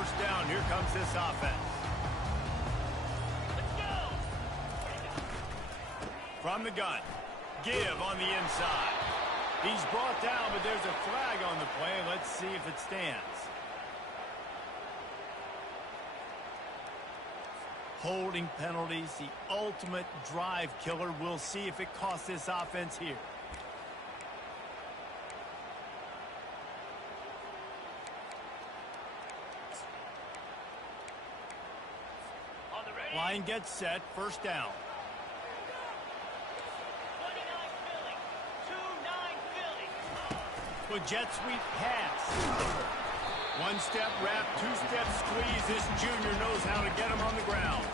first down. Here comes this offense. Let's go. From the gun. Give on the inside. He's brought down, but there's a flag on the play. Let's see if it stands. Holding penalties, the ultimate drive killer. We'll see if it costs this offense here. On the ready. Line gets set. First down. 29 Philly. 2-9 Philly. With jet sweep pass. One step wrap, two-step squeeze. This junior knows how to get him on the ground.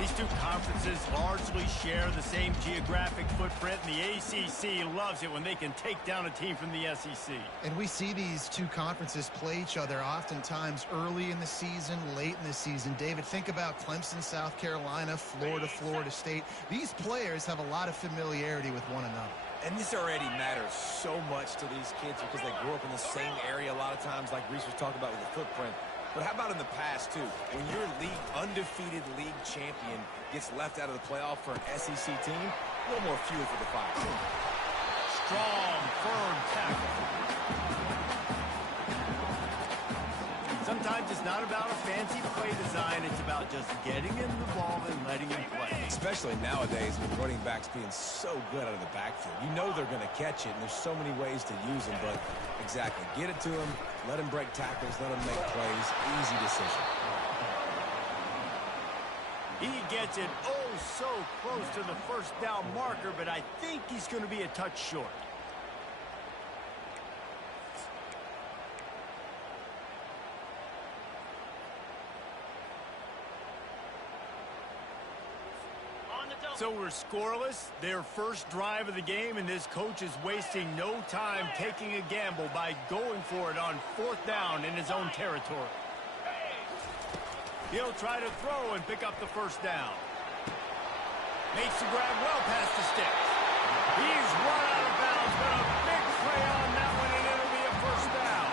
These two conferences largely share the same geographic footprint, and the ACC loves it when they can take down a team from the SEC. And we see these two conferences play each other oftentimes early in the season, late in the season. David, think about Clemson, South Carolina, Florida, Florida State. These players have a lot of familiarity with one another. And this already matters so much to these kids because they grew up in the same area a lot of times, like Reese was talking about with the footprint. But how about in the past, too? When your undefeated league champion gets left out of the playoff for an SEC team, a little more fuel for the fire. Strong, firm tackle. Sometimes it's not about a fancy play design. It's about just getting him the ball and letting him play. Especially nowadays with running backs being so good out of the backfield. You know they're going to catch it, and there's so many ways to use them. But exactly, get it to him, let him break tackles, let him make plays. Easy decision. He gets it oh so close to the first down marker, but I think he's going to be a touch short. So we're scoreless, their first drive of the game, and this coach is wasting no time taking a gamble by going for it on fourth down in his own territory. He'll try to throw and pick up the first down. Makes the grab well past the sticks. He's run out of bounds, but a big play on that one, and it'll be a first down.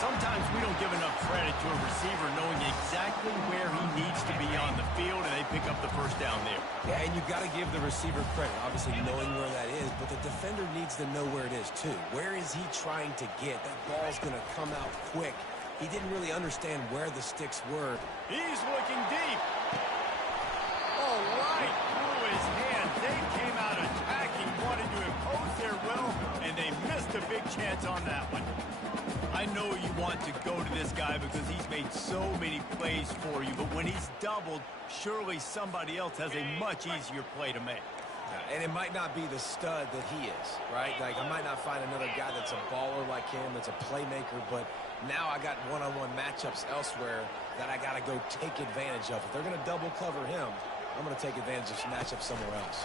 Sometimes we don't give enough credit to a receiver knowing exactly where he needs to be on the field, and they pick up the first down there. Yeah, and you've got to give the receiver credit, obviously knowing where that is, but the defender needs to know where it is too. Where is he trying to get? That ball's going to come out quick. He didn't really understand where the sticks were. He's looking deep. Oh, right through his hands. They came out attacking, wanted to impose their will, and they missed a big chance on that one. I know you want to go to this guy because he's made so many plays for you, but when he's doubled, surely somebody else has a much easier play to make. Yeah, and it might not be the stud that he is, right? Like, I might not find another guy that's a baller like him, that's a playmaker, but now I got one-on-one matchups elsewhere that I got to go take advantage of. If they're going to double cover him, I'm going to take advantage of some matchups somewhere else.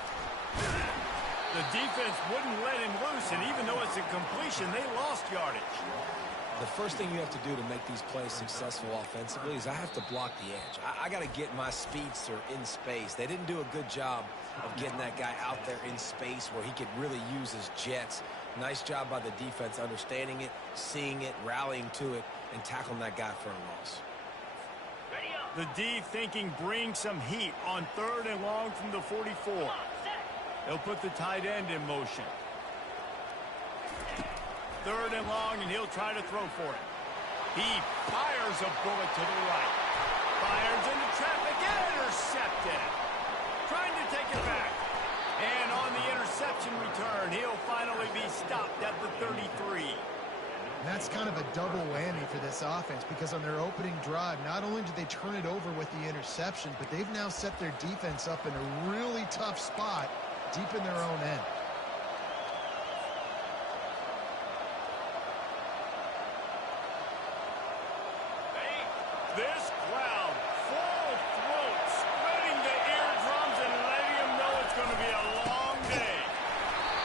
The defense wouldn't let him loose, and even though it's a completion, they lost yardage. The first thing you have to do to make these plays successful offensively is I have to block the edge. I got to get my speedster in space. They didn't do a good job of getting that guy out there in space where he could really use his jets. Nice job by the defense understanding it, seeing it, rallying to it, and tackling that guy for a loss. The D thinking bring some heat on third and long from the 44. They'll put the tight end in motion. Third and long, and he'll try to throw for it. He fires a bullet to the right. Fires into traffic, intercepted. Trying to take it back. And on the interception return, he'll finally be stopped at the 33. And that's kind of a double whammy for this offense because on their opening drive, not only did they turn it over with the interception, but they've now set their defense up in a really tough spot deep in their own end. This crowd, full throat, splitting the eardrums and letting him know it's going to be a long day.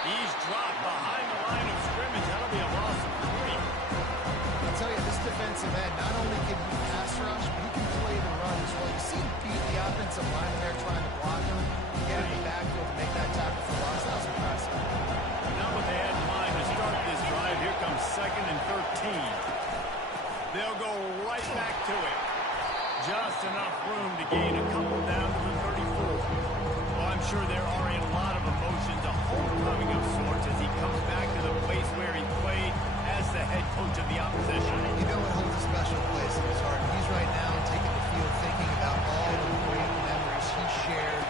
He's dropped behind the line of scrimmage. That'll be a loss of 3. I'll tell you, this defensive end, not only can he pass rush, but he can play the run as well. You see him beat the offensive line there trying to block him. Get in the backfield to make that tackle for loss. That was impressive. Now what they had in mind to start this drive, here comes 2nd and 13. They'll go right back to it. Just enough room to gain a couple down to the 34. Well, I'm sure there are a lot of emotions, a homecoming of sorts as he comes back to the place where he played as the head coach of the opposition. You know it holds a special place in his heart. He's right now taking the field thinking about all the great memories he shared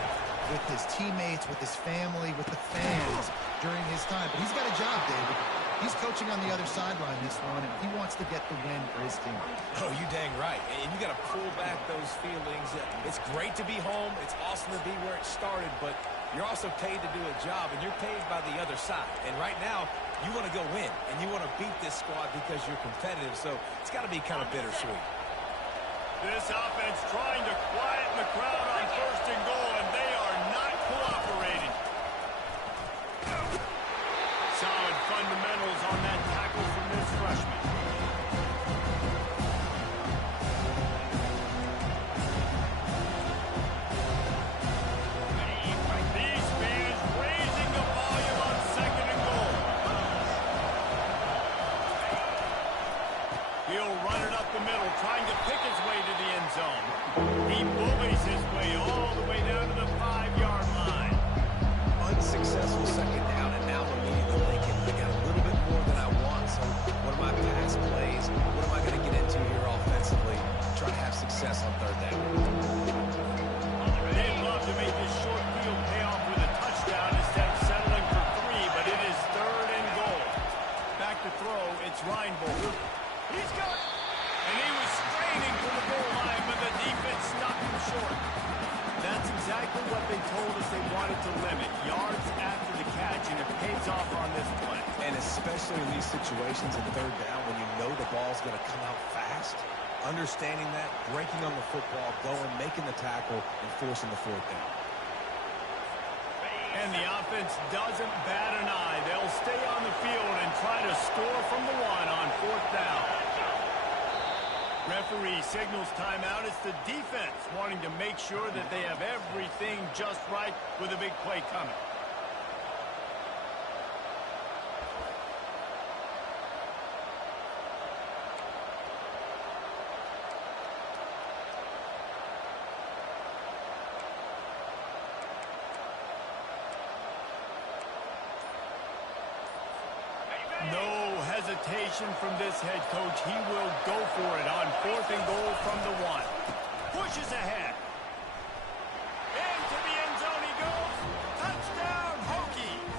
with his teammates, with his family, with the fans during his time. But he's got a job, David. He's coaching on the other sideline this one, and he wants to get the win for his team. Oh, you dang right. And you got to pull back those feelings. It's great to be home. It's awesome to be where it started, but you're also paid to do a job, and you're paid by the other side. And right now, you want to go win, and you want to beat this squad because you're competitive, so it's got to be kind of bittersweet. This offense trying to quieten the crowd on 1st and goal, and they are not cooperating. Solid fundamentals on that tackle from this freshman. These fans raising the volume on 2nd and goal. He'll run it up the middle, trying to pick his way to the end zone. He bullies his way all the way down to the 5-yard line. Unsuccessful 2nd down, and now they're leading the Lincoln. I got a little bit more than I want, so what are my pass plays? What am I going to get into here offensively? Try to have success on 3rd down. They'd love to make this short field pay off with a touchdown instead of settling for 3, but it is 3rd and goal. Back to throw, it's Reinbold. He's got it! And he was straining for the goal line, but the defense stopped him short. That's exactly what they told us they wanted to limit. Yards after the catch, and it pays off on this play. And especially in these situations in 3rd down when you know the ball's going to come out fast, understanding that, breaking on the football, going, making the tackle, and forcing the 4th down. And the offense doesn't bat an eye. They'll stay on the field and try to score from the 1 on 4th down. Referee signals timeout. It's the defense wanting to make sure that they have everything just right with a big play coming. No hesitation from this head coach. He will go for it on 4th and goal from the 1. Pushes ahead. Into the end zone he goes. Touchdown, Hokies.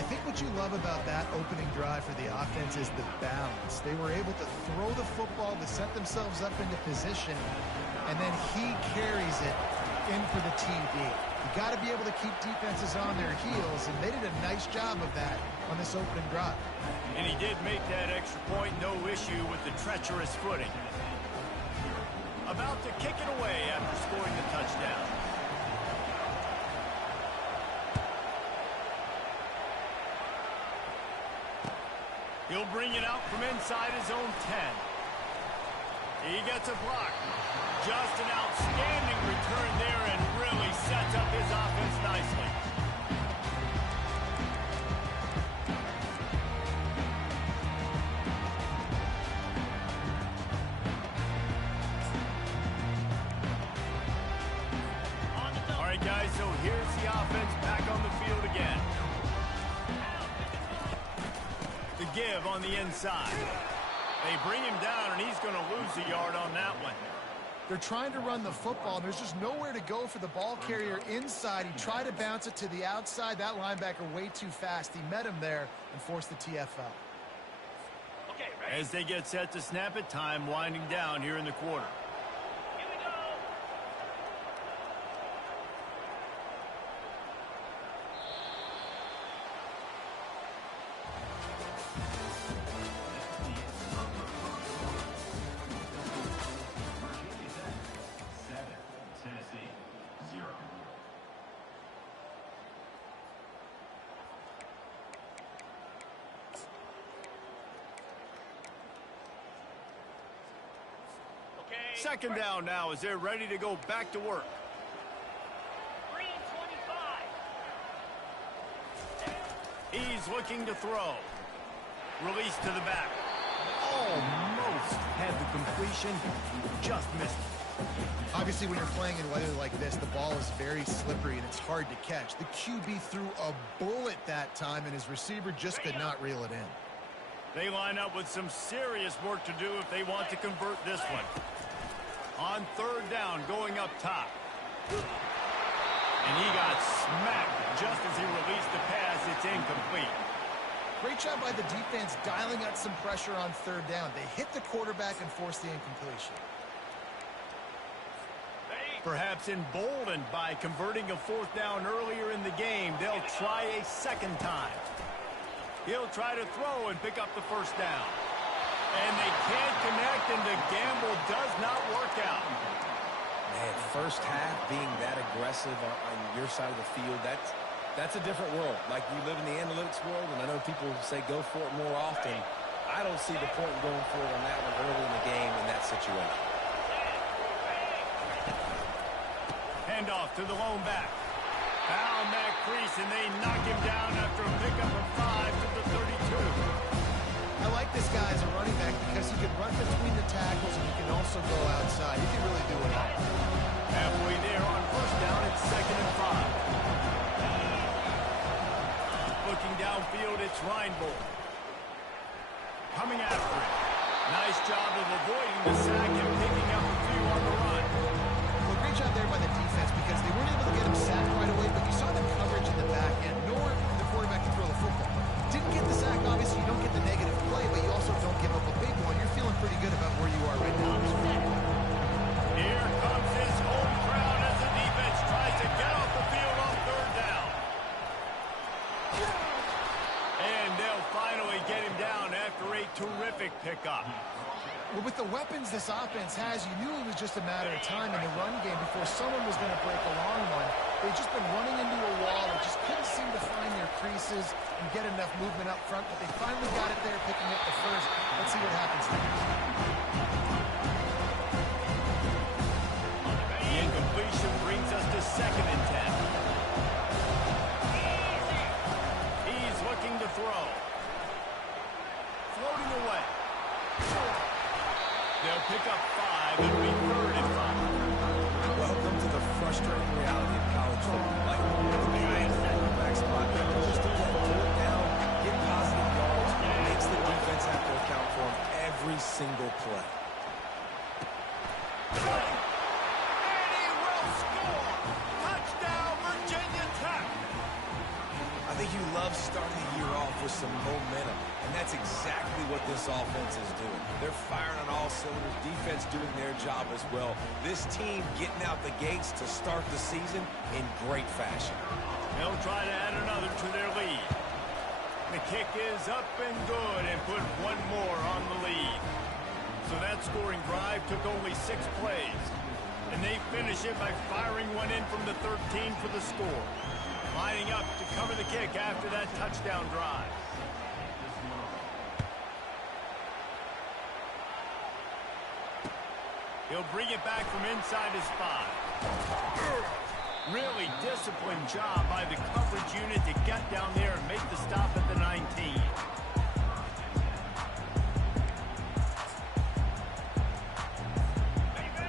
I think what you love about that opening drive for the offense is the balance. They were able to throw the football to set themselves up into position, and then he carries it in for the TD. You got to be able to keep defenses on their heels, and they did a nice job of that on this opening drive. And he did make that extra point, no issue with the treacherous footing. About to kick it away after scoring the touchdown. He'll bring it out from inside his own 10. He gets a block. Just an outstanding return there and really sets up his offense nicely. All right, guys, so here's the offense back on the field again. The give on the inside. They bring him down, and he's going to lose a yard on that one. They're trying to run the football, and there's just nowhere to go for the ball carrier inside. He tried to bounce it to the outside. That linebacker way too fast. He met him there and forced the TFL. Okay, As they get set to snap it, time winding down here in the quarter. here we go. Second down now as they're ready to go back to work. Green 25. He's looking to throw. Release to the back. Oh, completion, just missed it. Obviously, when you're playing in weather like this, the ball is very slippery and it's hard to catch. The QB threw a bullet that time, and his receiver just could not reel it in. They line up with some serious work to do if they want to convert this one. On third down, going up top. And he got smacked just as he released the pass. It's incomplete. Great job by the defense dialing out some pressure on third down. They hit the quarterback and forced the incompletion. Perhaps emboldened by converting a fourth down earlier in the game, they'll try a second time. He'll try to throw and pick up the first down. And they can't connect, and the gamble does not work out. Man, first half being that aggressive on your side of the field, that's a different world. Like, you live in the analytics world, and I know people say go for it more often. I don't see the point in going for it on that one early in the game in that situation. Handoff to the lone back. Found that crease, and they knock him down after a pickup of 5 to the 32. I like this guy as a running back because he can run between the tackles and he can also go outside. He can really do it all. Halfway there on first down, it's 2nd and 5. Looking downfield, it's Reinbold. Coming after it. Nice job of avoiding the sack and picking up a few on the run. Well, great job there by the defense because they weren't able to get him sacked right away, but you saw the coverage in the back end, nor the quarterback to throw the football. Didn't get the sack, obviously you don't get the negative play, but you also don't give up a big one. You're feeling pretty good about where you are right now. Here comes his home crowd as the defense tries to get off the field on third down. And they'll finally get him down after a terrific pickup. Well, with the weapons this offense has, you knew it was just a matter of time in the run game before someone was going to break a long one. They've just been running into a wall. They just couldn't seem to find their creases and get enough movement up front, but they finally got it there, picking up the first. Let's see what happens next. The incompletion brings us to 2nd and 10. He's looking to throw. Floating away. They'll pick up 5 and be 3rd and 5. Welcome to the frustrating reality of college football. Like, the quarterback spot, just to get fourth down, get positive yards, makes the defense have to account for him every single play. And he will score! Touchdown, Virginia Tech! I think you love starting the year off with some momentum, and that's exactly what this offense is doing. They're firing on all cylinders, defense doing their job as well. This team getting out the gates to start the season in great fashion. They'll try to add another to their lead. The kick is up and good and put one more on the lead. So that scoring drive took only 6 plays. And they finish it by firing one in from the 13 for the score. Lining up to cover the kick after that touchdown drive. He'll bring it back from inside his 5. Really disciplined job by the coverage unit to get down there and make the stop at the 19.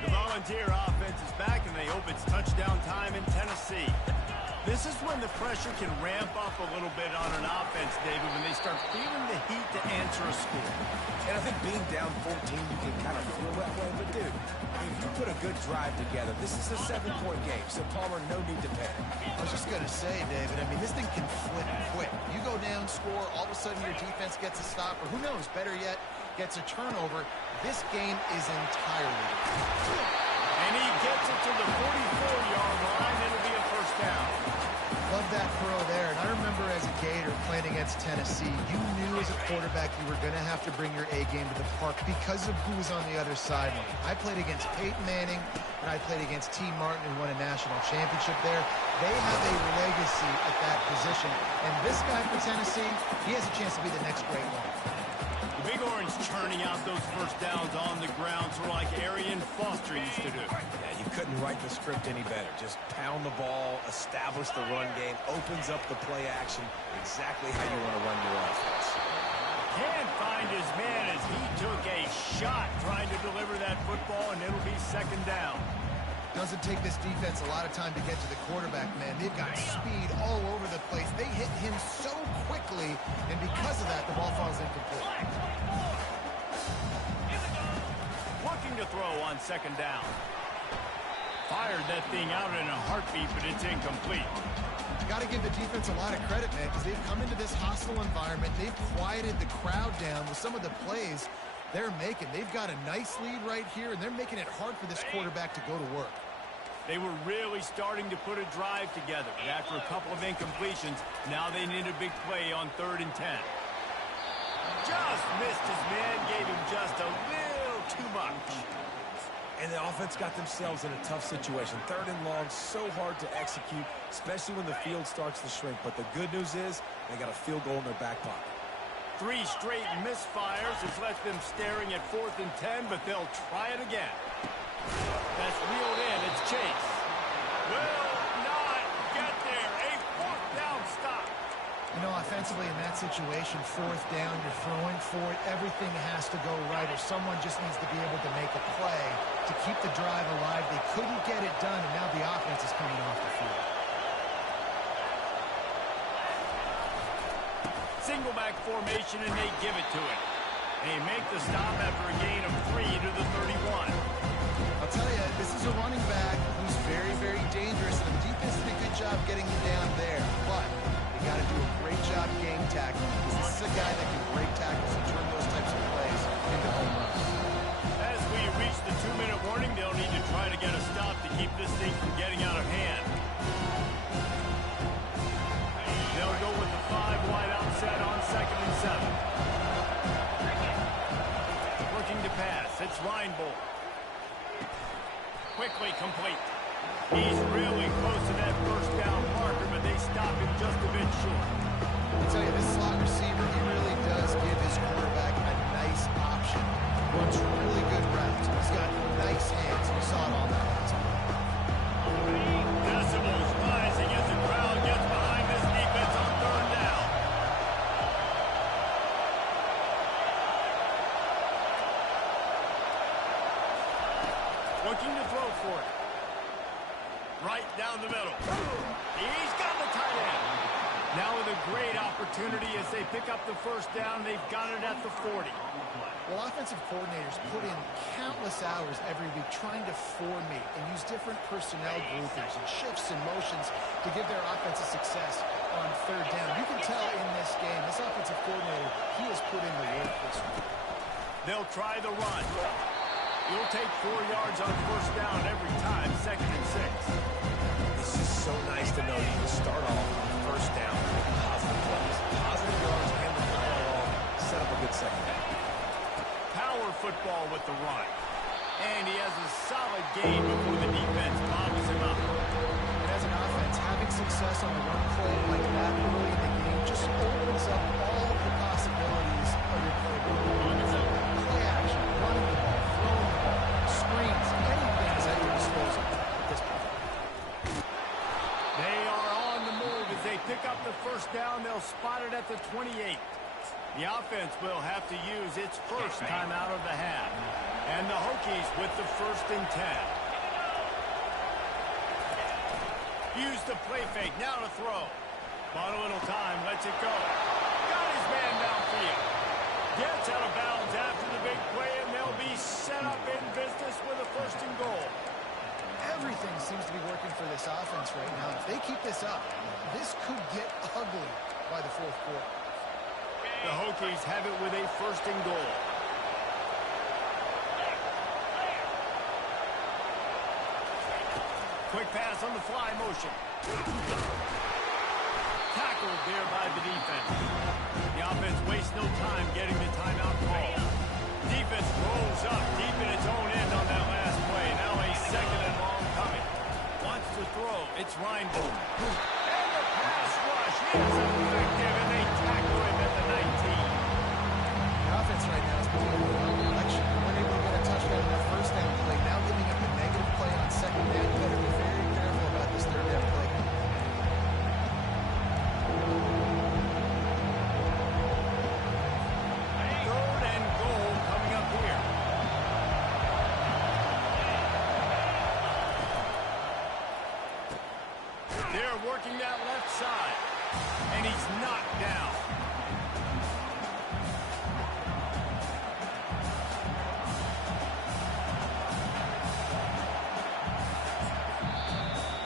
The Volunteer offense is back, and they hope it's touchdown time in Tennessee. This is when the pressure can ramp up a little bit on an offense, David, when they start feeling the heat to answer a score. And I think being down 14, you can kind of feel that way. But, dude, if you put a good drive together, this is a 7-point game, so Palmer, no need to panic. I was just going to say, David, I mean, this thing can flip quick. You go down, score, all of a sudden your defense gets a stop, or who knows, better yet, gets a turnover. This game is entirely different. And he gets it to the 44-yard line. It'll be a first down. Love that throw there. And I remember as a Gator playing against Tennessee, you knew as a quarterback you were going to have to bring your A game to the park because of who was on the other sideline. I played against Peyton Manning, and I played against T. Martin, who won a national championship there. They have a legacy at that position. And this guy for Tennessee, he has a chance to be the next great one. The Big Orange churning out those first downs on the ground, sort of like Arian Foster used to do. Yeah, you couldn't write the script any better. Just pound the ball, establish the run game, opens up the play action, exactly how you want to run your offense. Can't find his man as he took a shot trying to deliver that football, and it'll be second down. Doesn't take this defense a lot of time to get to the quarterback, man. They've got speed all over the place. They hit him so quickly, and because of that, the ball falls incomplete. Looking to throw on second down. Fired that thing out in a heartbeat, but it's incomplete. Got to give the defense a lot of credit, man, because they've come into this hostile environment. They've quieted the crowd down with some of the plays they're making. They've got a nice lead right here, and they're making it hard for this quarterback to go to work. They were really starting to put a drive together. But after a couple of incompletions, now they need a big play on 3rd and 10. Just missed his man, gave him just a little too much. And the offense got themselves in a tough situation. 3rd and long, so hard to execute, especially when the field starts to shrink. But the good news is they got a field goal in their back pocket. 3 straight misfires has left them staring at 4th and 10, but they'll try it again. That's reeled in. It's Chase. Will not get there. A 4th down stop. You know, offensively in that situation, 4th down, you're throwing for it. Everything has to go right, or someone just needs to be able to make a play to keep the drive alive. They couldn't get it done, and now the offense is coming off the field. Single back formation, and they give it to it. They make the stop after a gain of 3 to the 31. I'll tell you, this is a running back who's very, very dangerous, and the defense did a good job getting him down there. But you got to do a great job game tackling, because this is a guy that can break tackles and turn those types of plays into home runs. As we reach the 2-minute warning, they'll need to try to get a stop to keep this thing from getting out of hand. They'll go with the 5-wide outset on 2nd and 7. Looking to pass. It's Reinbold. Quickly complete. He's really close to that 1st down marker, but they stop him just a bit short. I'll tell you, this slot receiver, he really does give his quarterback a nice option. Runs really good routes. He's got nice hands. You saw it all that last time. Decibels rising as the crowd gets behind this defense on 3rd down. Looking to throw for it. Right down the middle. He's got the tight end. Now with a great opportunity as they pick up the 1st down. They've got it at the 40. Well, offensive coordinators put in countless hours every week trying to formate and use different personnel groupings and shifts and motions to give their offense a success on 3rd down. You can tell in this game, this offensive coordinator, he has put in the work this week. They'll try the run. You'll take 4 yards on 1st down every time, 2nd and 6. It's just so nice to know you can start off on 1st down with positive plays. Positive yards and the football along. Set up a good second down. Power football with the run. And he has a solid gain before the defense bobbles him up. And as an offense, having success on a run play like that early in the game just opens up all of the possibilities of your playbook. Play action, running the ball, throwing the ball, screens, anything is at your disposal at this point. They are on the move as they pick up the 1st down. They'll spot it at the 28. The offense will have to use its 1st time out of the half. And the Hokies with the 1st and 10. Use the play fake. Now to throw. Bought a little time. Lets it go. Got his man downfield. Gets out of bounds after the big play, and they'll be set up in business with a 1st and goal. Everything seems to be working for this offense right now. If they keep this up, this could get ugly by the 4th quarter. The Hokies have it with a 1st and goal. Quick pass on the fly motion. Tackled there by the defense. The offense wastes no time getting the timeout call. Defense rolls up deep in its own end on that last play. Now a 2nd and long coming. Wants to throw. It's Reinbold. And the pass rush is effective, and they tackle him at the 19. The offense right now is particularly well in election. They weren't able to get a touchdown on their 1st down play. Now giving up a negative play on 2nd down. You better be very careful about this 3rd down play. They're working that left side. And he's knocked down.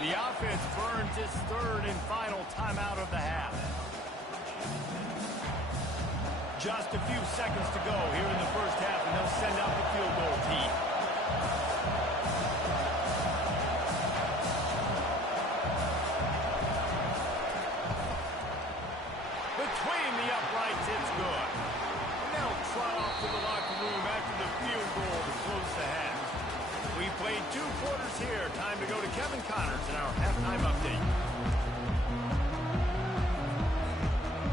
The offense burns its third and final timeout of the half. Just a few seconds to go here in the first half, and they'll send out the field goal team. Between the uprights, it's good. And they'll trot off to the locker room after the field goal to close the half. We played 2 quarters here. Time to go to Kevin Connors in our halftime update.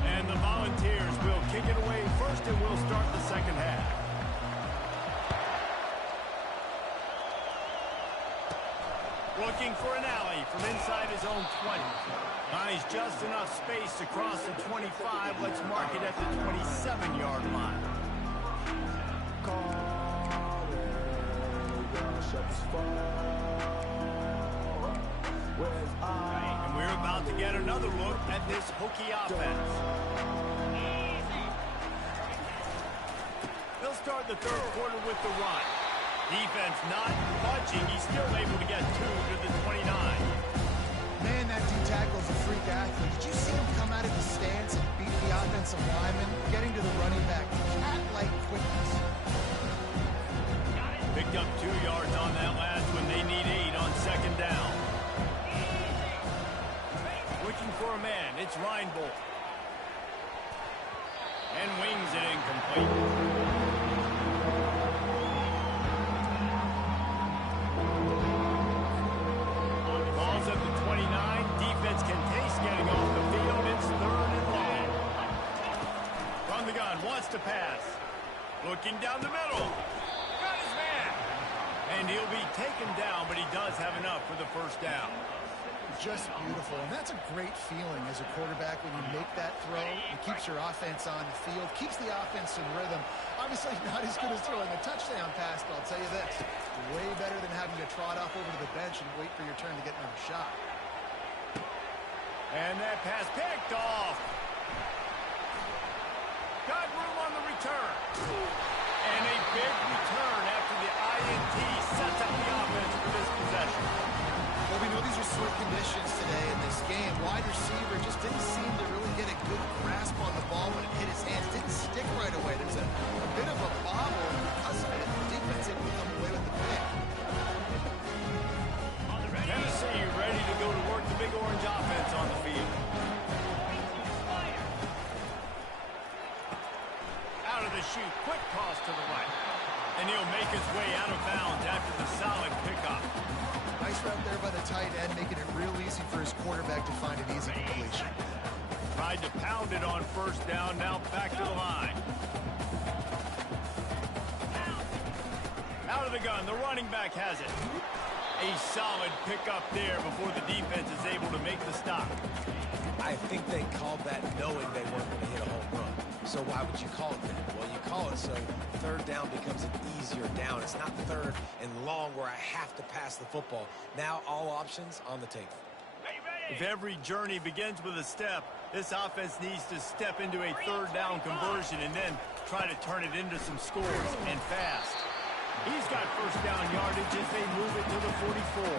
And the Volunteers will kick it away first, and we'll start the second half. Looking for an alley from inside his own 20. Buys just enough space to cross the 25. Let's mark it at the 27-yard line. And we're about to get another look at this Hokie offense. They'll start the third quarter with the run. Defense not budging. He's still able to get 2 to the 29. Man, that D-tackle's a freak athlete. Did you see him come out of his stance and beat the offensive lineman, getting to the running back? Cat-like quickness. Picked up 2 yards on that last one. They need 8 on second down. Looking for a man. It's Reinbold. And wings it incomplete. Ball's at the 29. Defense can taste getting off the field. It's third and long. From the gun. Wants to pass. Looking down the middle. Got his man. And he'll be taken down, but he does have enough for the first down. Just beautiful. And that's a great feeling as a quarterback when you make that throw. It keeps your offense on the field, keeps the offense in rhythm. Obviously not as good as throwing a touchdown pass, but I'll tell you this, way better than having to trot off over to the bench and wait for your turn to get another shot. And that pass picked off. Got room on the return. And a big return after the INT sets up the offense for this possession. Well, we know these are sort conditions today in this game. Wide receiver just didn't seem to really get a good grasp on the ball when it hit his hands. Didn't stick right away. There's a bit of a bobble, and because of it, the defense able to come away with the pick. Tennessee ready to go to work the Big Orange offense on the field. Out of the chute, quick toss to the right. And he'll make his way out of bounds after the solid pickup. Nice route there by the tight end, making it real easy for his quarterback to find an easy completion. Tried to pound it on first down, now back to the line. Out of the gun, the running back has it. A solid pickup there before the defense is able to make the stop. I think they called that knowing they weren't going to hit a home run. So why would you call it that? Well, you call it so third down becomes an easier down. It's not third and long where I have to pass the football. Now all options on the table. If every journey begins with a step, this offense needs to step into a third down conversion and then try to turn it into some scores, and fast. He's got first down yardage as they move it to the 44.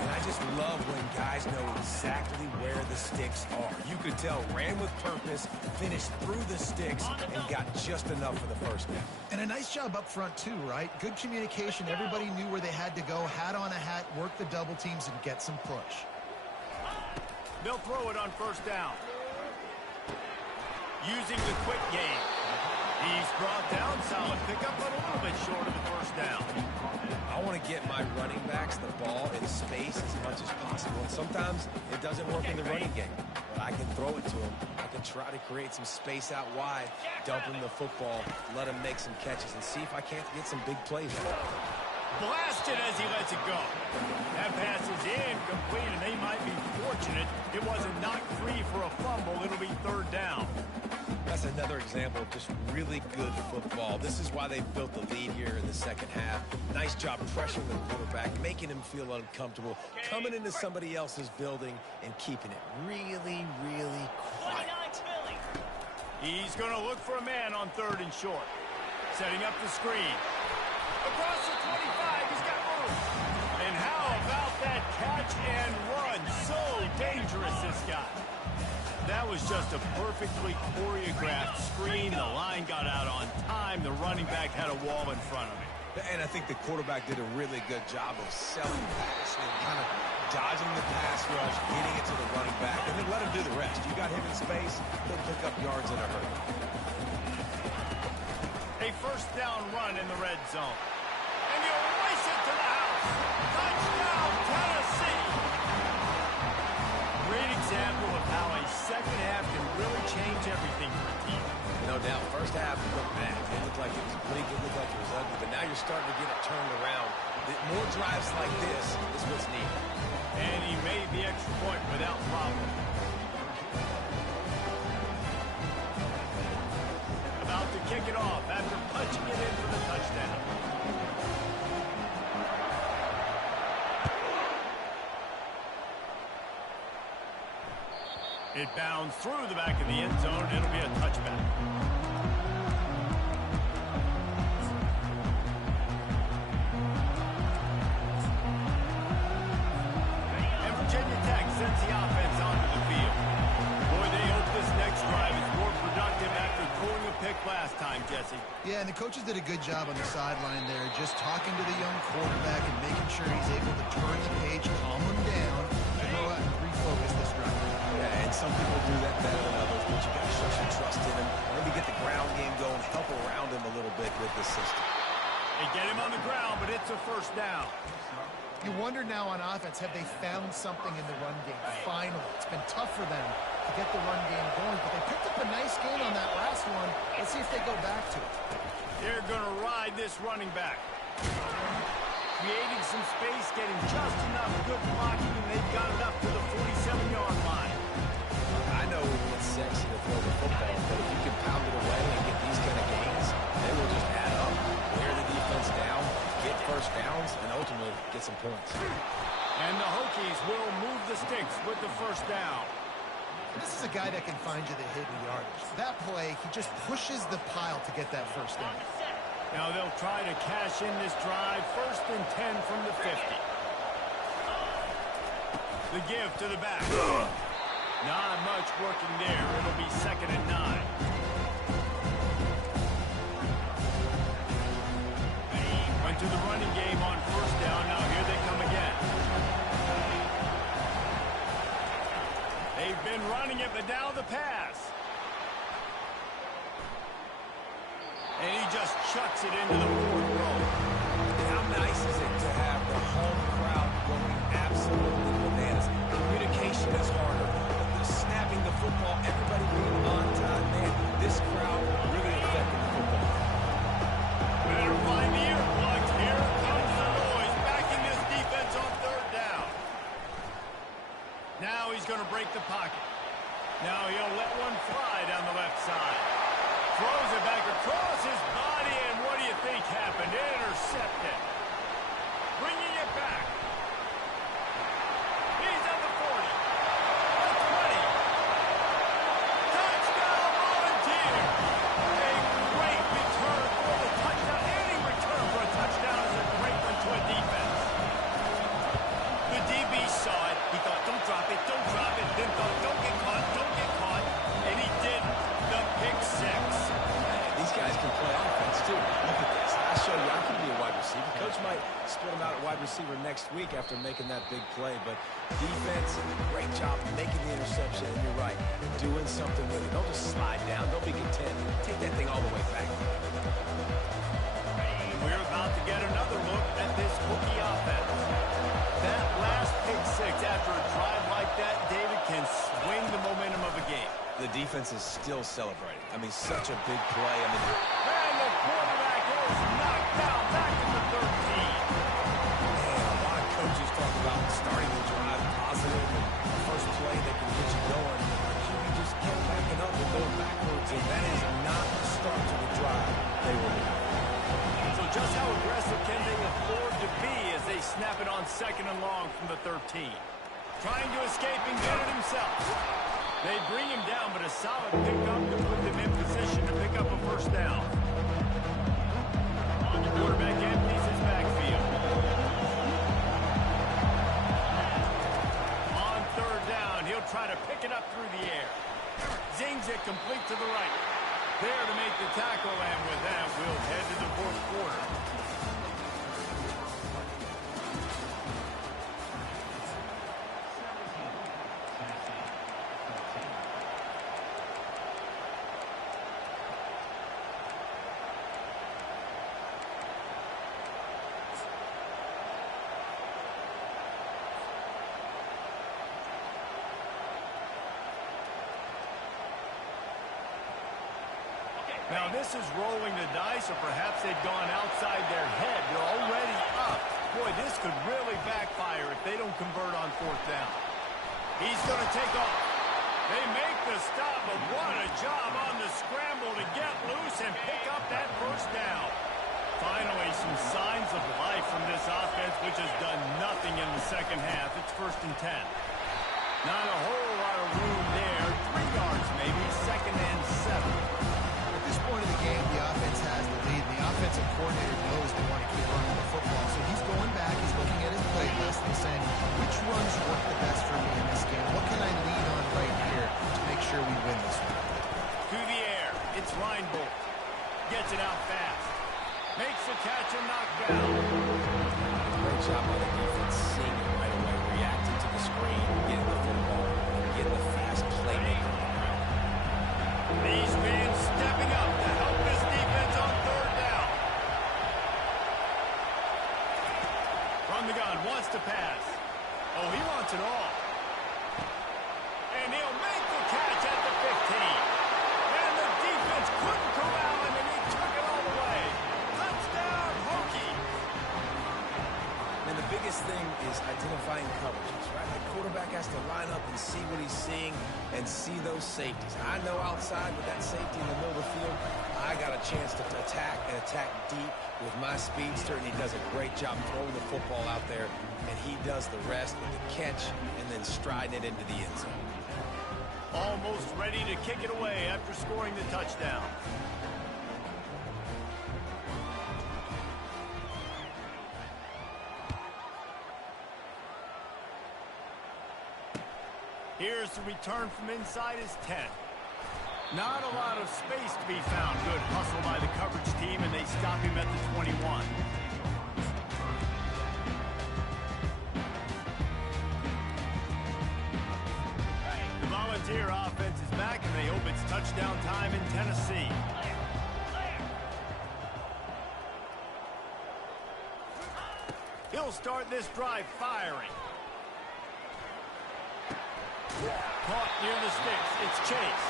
And I just love when guys know exactly where the sticks are. You could tell ran with purpose, finished through the sticks, and got just enough for the first down. And a nice job up front, too, right? Good communication. Everybody knew where they had to go, hat on a hat, work the double teams, and get some push. They'll throw it on first down. Using the quick game. He's brought down, solid pickup, but a little bit short of the first down. I want to get my running backs the ball in space as much as possible. And sometimes it doesn't work in the running game, but I can throw it to them. I can try to create some space out wide, dump him the football, let him make some catches, and see if I can't get some big plays out of it. Blasted as he lets it go. That pass is incomplete, and they might be fortunate it wasn't knocked free for a fumble. It'll be third down. That's another example of just really good football. This is why they built the lead here in the second half. Nice job pressuring the quarterback, making him feel uncomfortable, coming into somebody else's building and keeping it really, really 29 quiet. Philly. He's going to look for a man on 3rd and short. Setting up the screen. Across the 25, he's got room. And how about that catch and run? So dangerous, this guy. That was just a perfectly choreographed screen. The line got out on time. The running back had a wall in front of him. And I think the quarterback did a really good job of selling the pass and kind of dodging the pass rush, getting it to the running back, and then let him do the rest. You got him in space, he'll pick up yards in a hurry. A 1st down run in the red zone. And you race it to the house. Touchdown, Tennessee. Great example of how a second half can really change everything for a team. No doubt, first half looked bad. It looked like it was bleak, it looked like it was ugly, but now you're starting to get it turned around. More drives like this is what's needed. And he made the extra point without problem. About to kick it off after punching it in for the touchdown. It bounds through the back of the end zone. It'll be a touchback. And Virginia Tech sends the offense onto the field. Boy, they hope this next drive is more productive after throwing a pick last time, Jesse. Yeah, and the coaches did a good job on the sideline there, just talking to the young quarterback and making sure he's able to turn the page, calm him down, to go out and refocus this drive. Yeah, and some people do that better than others, but you got to show some trust in him. Maybe get the ground game going, help around him a little bit with this system. They get him on the ground, but it's a 1st down. You wonder now on offense, have they found something in the run game? Finally. It's been tough for them to get the run game going, but they picked up a nice gain on that last one. Let's see if they go back to it. They're going to ride this running back. Creating some space, getting just enough good blocking, and they've got it up to the 47-yard line. I know it's sexy to throw the football, but if you can pound it away and get these kind of gains, they will just add up, wear the defense down, get 1st downs, and ultimately get some points. And the Hokies will move the sticks with the 1st down. This is a guy that can find you the hidden yardage. That play, he just pushes the pile to get that 1st down. Now they'll try to cash in this drive. 1st and 10 from the 50. The give to the back. Not much working there. It'll be 2nd and 9. Went to the running game on 1st down. Now here they come again. They've been running it, but now the pass. And he just chucks it into the 4th row. How nice is it to have the home crowd going absolutely bananas? Communication is harder. Snapping the football, everybody being on time. Man, this crowd really affecting the football. Better find the earplugs. Here comes the noise. Backing this defense on 3rd down. Now he's going to break the pocket. Now he'll let one fly down the left side. Throws it back across his body, and what do you think happened? Intercepted. Bringing it back. He's at the 40. The 20. Touchdown, Volunteer. A great return for the touchdown. Any return for a touchdown is a great one to a defense. The DB saw it. He thought, don't drop it, don't drop it. Then thought, don't get caught, don't get caught. And he didn't. The pick 6. These guys can play offense, too. Look at this. I show you I can be a wide receiver. Coach might split him out at wide receiver next week after making that big play. But defense, great job making the interception. And you're right, doing something with it. Don't just slide down. Don't be content. Take that thing all the way back. We're about to get another look at this Hokie offense. That last pick 6 after a drive like that, David, can swing the momentum of a game. The defense is still celebrating. I mean, such a big play. I mean, And the quarterback is knocked down back to the 13. man, a lot of coaches talk about starting the drive positive and the first play that can get you going. You just kept backing up and going backwards, and that is not the start to the drive they were in. So just how aggressive can they afford snap it on 2nd and long from the 13. Trying to escape and get it himself. They bring him down, but a solid pickup to put them in position to pick up a first down. The quarterback empties his backfield. On 3rd down, he'll try to pick it up through the air. Zings it complete to the right. There to make the tackle, and with that, we'll head to the 4th quarter. Now this is rolling the dice, or perhaps they've gone outside their head. They're already up. Boy, this could really backfire if they don't convert on 4th down. He's going to take off. They make the stop, but what a job on the scramble to get loose and pick up that first down. Finally, some signs of life from this offense, which has done nothing in the 2nd half. It's 1st and 10. Not a whole lot of room there. 3 yards maybe, 2nd and 7. At this point of the game, the offense has the lead. The offensive coordinator knows they want to keep running the football. So he's going back, he's looking at his play list and saying, which runs work the best for me in this game? What can I lean on right here to make sure we win this one? To the air, it's Reinbold. Gets it out fast. Makes the catch and knockdown. Great job by the defense, seeing it right away, reacting to the screen, getting the football, getting the fast playmaker. These fans stepping up to help this defense on 3rd down. From the gun, wants to pass. Oh, he wants it all. And he'll make the catch at the 15. And the defense couldn't corral him, and he took it all the way. Touchdown, Hokies. And the biggest thing is identifying coverages, right? The quarterback has to line up and see what he's seeing and see those safeties. I know outside with that safety in the middle of the field, I got a chance to attack and attack deep with my speedster, and he does a great job throwing the football out there, and he does the rest with the catch and then striding it into the end zone. Almost ready to kick it away after scoring the touchdown. Here's the return from inside his 10. Not a lot of space to be found. Good hustle by the coverage team, and they stop him at the 21. The Volunteer offense is back, and they hope it's touchdown time in Tennessee. He'll start this drive firing. Caught near the sticks. It's Chase.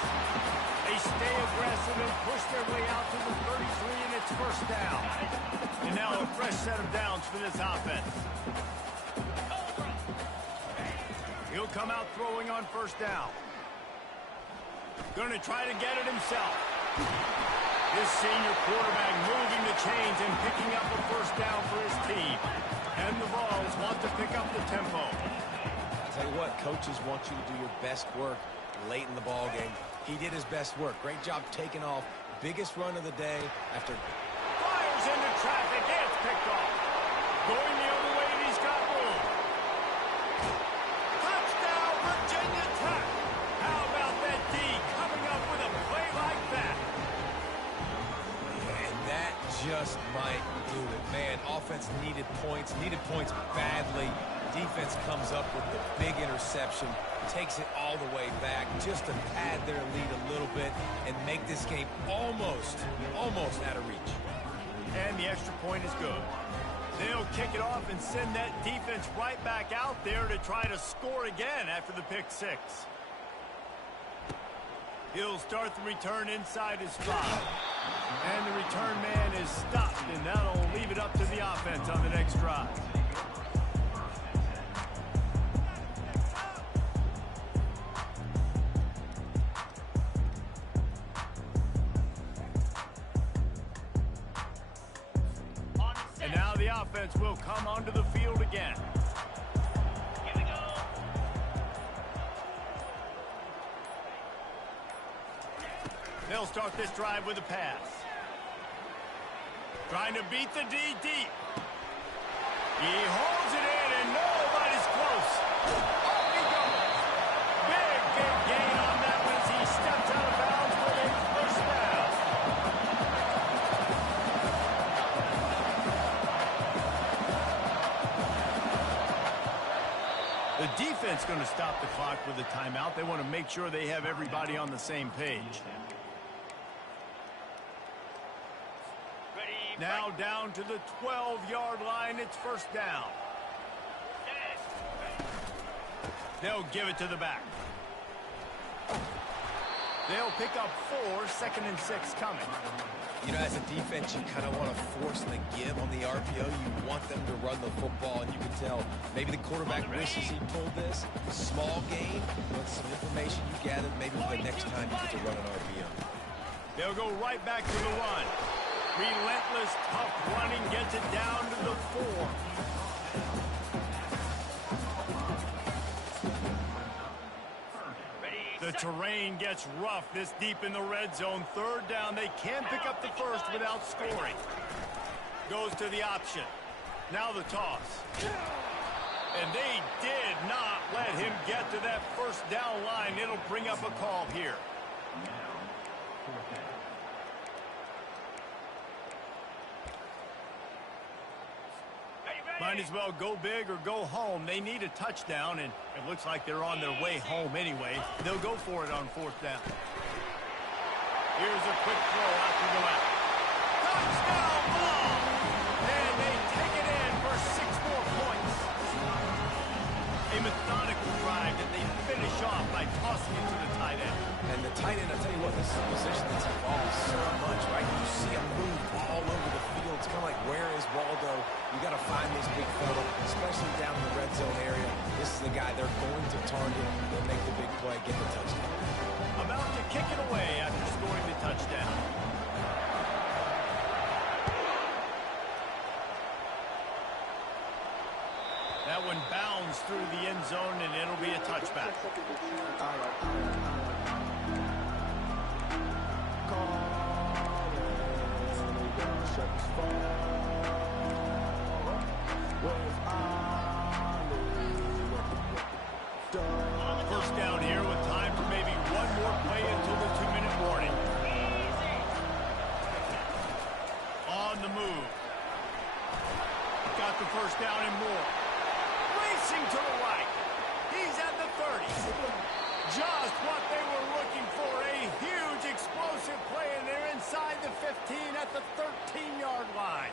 They stay aggressive and push their way out to the 33, and it's 1st down. And now a fresh set of downs for this offense. He'll come out throwing on 1st down. Going to try to get it himself. This senior quarterback moving the chains and picking up a 1st down for his team. And the Vols want to pick up the tempo. Tell you what, coaches want you to do your best work late in the ball game. He did his best work. Great job taking off. Biggest run of the day after. Fires into traffic. It's picked off. Going the other way, and he's got room. Touchdown, Virginia Tech. How about that D coming up with a play like that? And that just might do it. Man, offense needed points badly. Defense comes up with the big interception, takes it all the way back just to pad their lead a little bit and make this game almost out of reach. And the extra point is good. They'll kick it off and send that defense right back out there to try to score again after the pick 6. He'll start the return inside his 5. And the return man is stopped, and that'll leave it up to the offense on the next drive. And now the offense will come onto the field again. Here we go. They'll start this drive with a pass. Trying to beat the D deep. He holds it in, and nobody's close. Oh, he goes. Big gain on that one as he steps out of bounds for a first down. The defense going to stop the clock with a timeout. They want to make sure they have everybody on the same page. Now down to the 12-yard line. It's first down. They'll give it to the back. They'll pick up 4, 2nd and 6 coming. You know, as a defense, you kind of want to force the give on the RPO. You want them to run the football, and you can tell maybe the quarterback wishes he pulled this. Small gain, but some information you gathered maybe for the next time you get to run an RPO. They'll go right back to the run. Relentless, tough running gets it down to the 4. The terrain gets rough this deep in the red zone. 3rd down. They can pick up the first without scoring. Goes to the option. Now the toss. And they did not let him get to that first down line. It'll bring up a call here. Might as well go big or go home. They need a touchdown, and it looks like they're on their way home anyway. They'll go for it on 4th down. Here's a quick throw out to the left. Touchdown ball! And they take it in for 6 more points. A methodical drive that they finish off by tossing it to the tight end. And the tight end, I'll tell you what, this is a position that's evolved so much, right? You see him move all over the field. It's kind of like, where is Waldo? You got to find this big fella, especially down in the red zone area. This is the guy they're going to target. They'll make the big play, get the touchdown. About to kick it away after scoring the touchdown. That one bounds through the end zone, and it'll be a touchback. First down here with time for maybe one more play until the 2-minute warning. On the move. Got the first down and more. Racing to the right. He's at the 30. Just what they were looking for. A huge explosive play, and they're inside the 15 at the 13-yard line.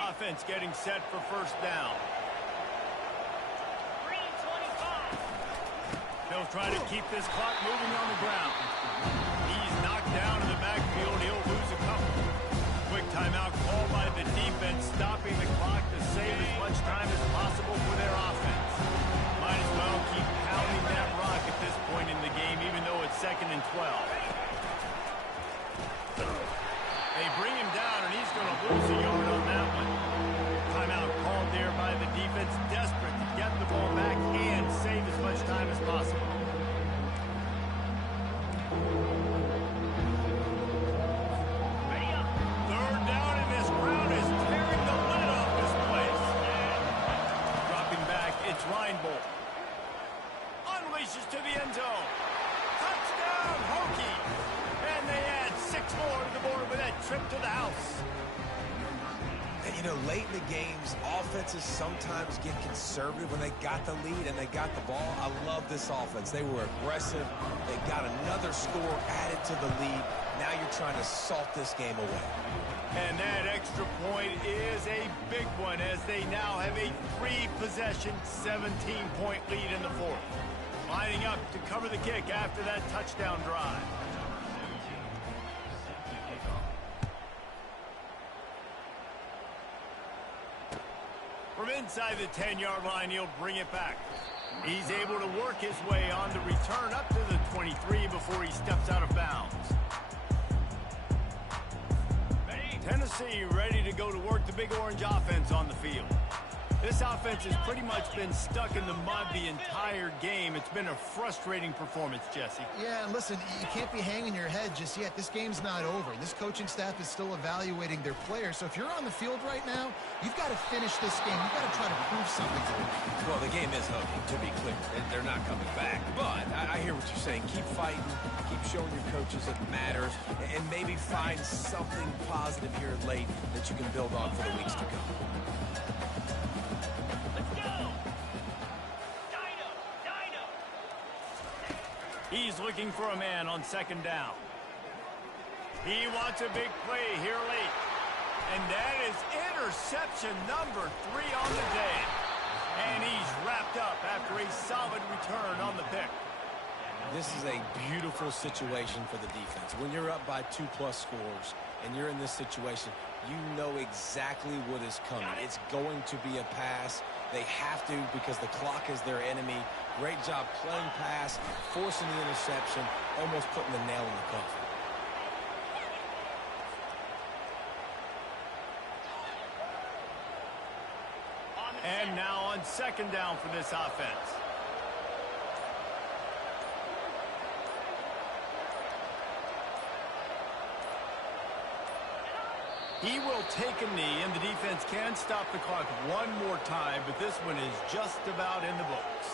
Offense getting set for first down. Green 25. They'll try to keep this clock moving on the ground. He's knocked down in the backfield. He'll lose a couple. Quick timeout call by the defense, stopping the clock to save as much time as possible for their offense. Might as well keep pounding that rock at this point in the game, even though it's 2nd and 12. They bring him down, and he's going to lose a yard on that one. Timeout called there by the defense, desperate to get the ball back and save as much time as possible. Ready up. 3rd down, and this crowd is tearing the lid off this place. Dropping back, it's Reinbold. Unleashes to the end zone. Touchdown, Hokie! And they add 6 more to the board with that trip to the house. And, you know, late in the games, offenses sometimes get conservative when they got the lead and they got the ball. I love this offense. They were aggressive. They got another score added to the lead. Now you're trying to salt this game away. And that extra point is a big one as they now have a 3-possession, 17-point lead in the 4th. Lining up to cover the kick after that touchdown drive. From inside the 10-yard line, he'll bring it back. He's able to work his way on the return up to the 23 before he steps out of bounds. Tennessee ready to go to work the Big Orange offense on the field. This offense has pretty much been stuck in the mud the entire game. It's been a frustrating performance, Jesse. Yeah, and listen, you can't be hanging your head just yet. This game's not over. This coaching staff is still evaluating their players. So if you're on the field right now, you've got to finish this game. You've got to try to prove something to them. Well, the game is over, to be clear. They're not coming back. But I hear what you're saying. Keep fighting. Keep showing your coaches it matters. And maybe find something positive here late that you can build on for the weeks to come. He's looking for a man on second down. He wants a big play here late. And that is interception number 3 on the day. And he's wrapped up after a solid return on the pick. This is a beautiful situation for the defense. When you're up by 2+ scores and you're in this situation, you know exactly what is coming. It's going to be a pass. They have to because the clock is their enemy. Great job playing pass, forcing the interception, almost putting the nail in the coffin. And now on second down for this offense. He will take a knee, and the defense can stop the clock one more time, but this one is just about in the books.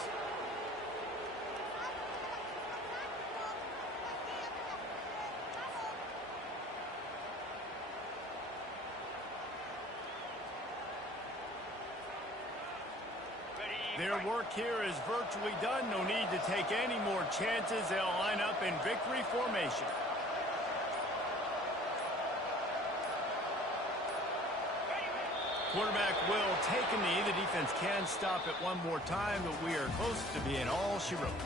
Their work here is virtually done. No need to take any more chances. They'll line up in victory formation. Quarterback will take a knee. The defense can stop it one more time, but we are close to being all she wrote.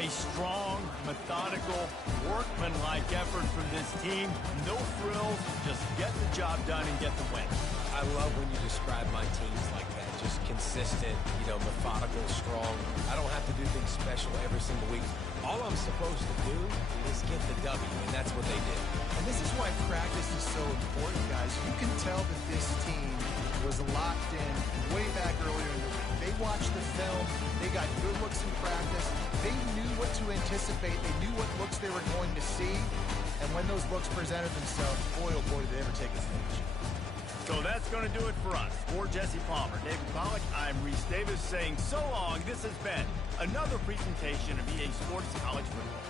A strong, methodical, workmanlike effort from this team. No frills, just get the job done and get the win. I love when you describe my teams like that. Just consistent, methodical, strong. I don't have to do things special every single week. All I'm supposed to do is get the W, and that's what they did. And this is why practice is so important, guys. You can tell that this team was locked in way back earlier in the week. They watched the film. They got good looks in practice. They knew what to anticipate. They knew what looks they were going to see. And when those looks presented themselves, boy, oh boy, did they ever take advantage. So that's going to do it for us. For Jesse Palmer, David Pollack, I'm Reese Davis saying so long. This has been another presentation of EA Sports College Football.